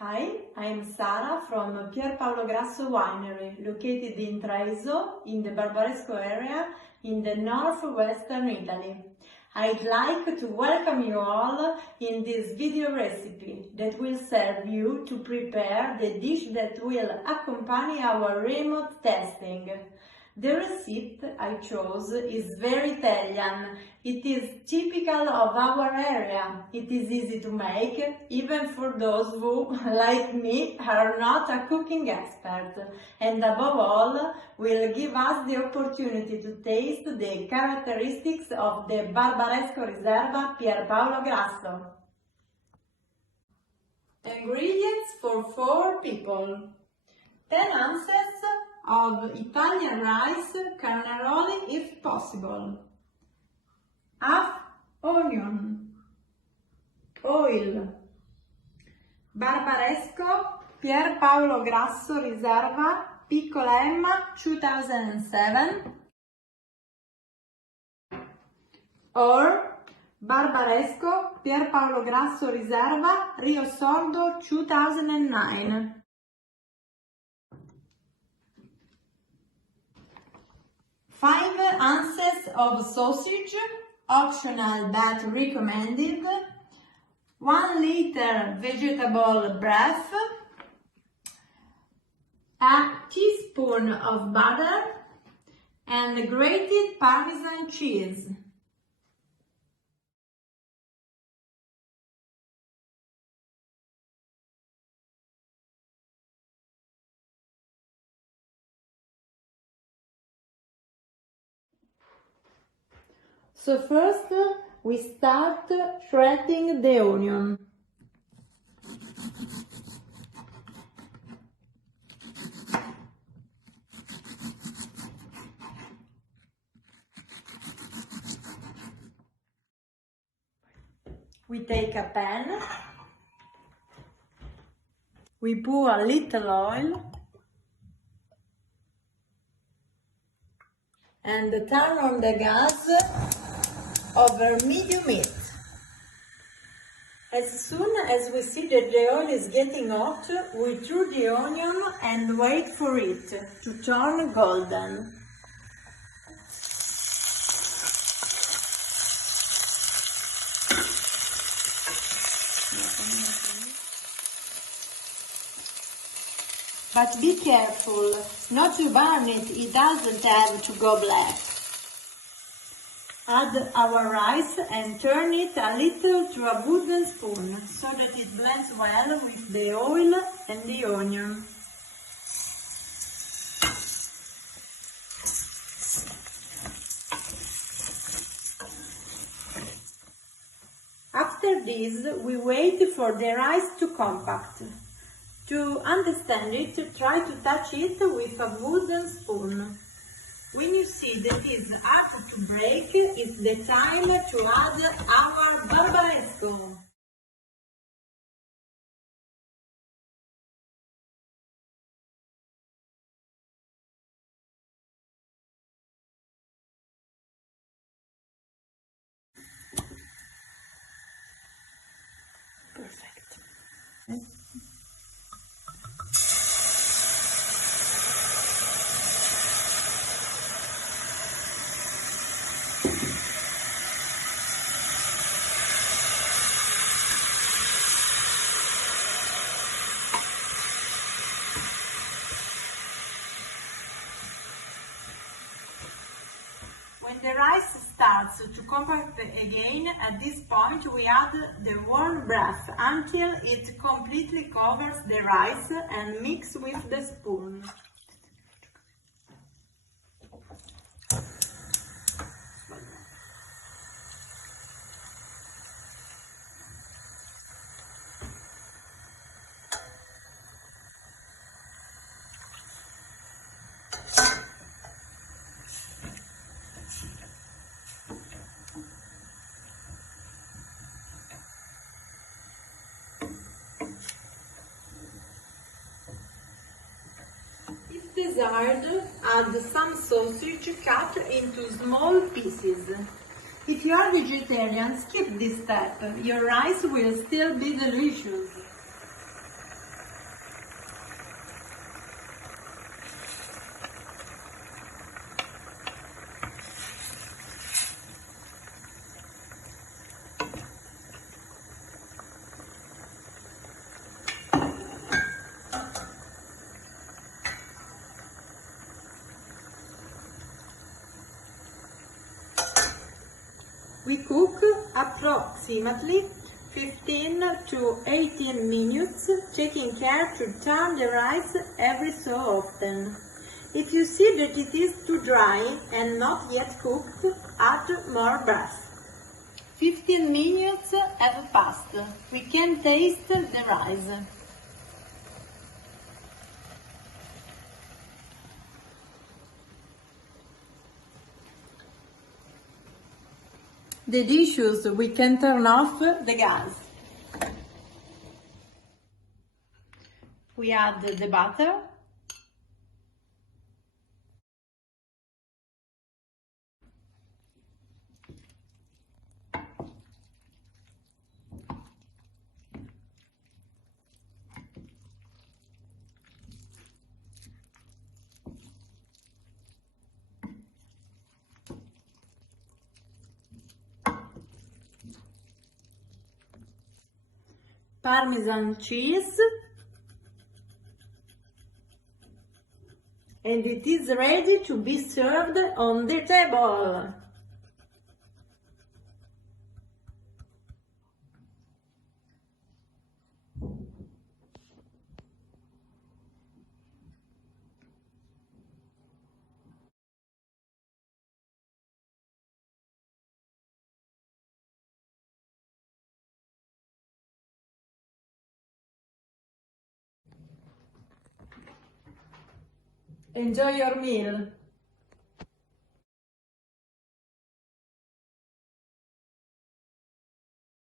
Hi, I am Sara from Pier Paolo Grasso winery, located in Treviso, in the Barbaresco area, in the northwestern Italy. I'd like to welcome you all in this video recipe that will serve you to prepare the dish that will accompany our remote tasting. The recipe I chose is very Italian. It is typical of our area. It is easy to make, even for those who, like me, are not a cooking expert. And above all, will give us the opportunity to taste the characteristics of the Barbaresco Riserva Pier Paolo Grasso. Ingredients for 4 people. 10 ounces of Italian rice, carnaroli if possible, half onion, oil, Barbaresco Pier Paolo Grasso Riserva Piccola Emma 2007 or Barbaresco Pier Paolo Grasso Riserva Rio Sordo 2009. 5 ounces of sausage, optional but recommended, 1 liter vegetable broth, a teaspoon of butter, and grated Parmesan cheese. So first we start shredding the onion. We take a pan, we pour a little oil and turn on the gas over medium heat. As soon as we see that the oil is getting hot, we throw the onion and wait for it to turn golden. But be careful not to burn it, it doesn't have to go black. Add our rice and turn it a little through a wooden spoon so that it blends well with the oil and the onion. After this, we wait for the rice to compact. To understand it, try to touch it with a wooden spoon. When you see that it's hard to break, it's the time to add our Barbaresco. Perfect. When the rice starts to compact again, at this point we add the warm broth until it completely covers the rice and mix with the spoon. If desired, add some sausage cut into small pieces. If you are vegetarian, skip this step. Your rice will still be delicious. We cook approximately 15 to 18 minutes, taking care to turn the rice every so often. If you see that it is too dry and not yet cooked, add more broth. 15 minutes have passed. We can taste the rice. Delicious, we can turn off the gas. We add the butter. Parmesan cheese, and it is ready to be served on the table. Enjoy your meal.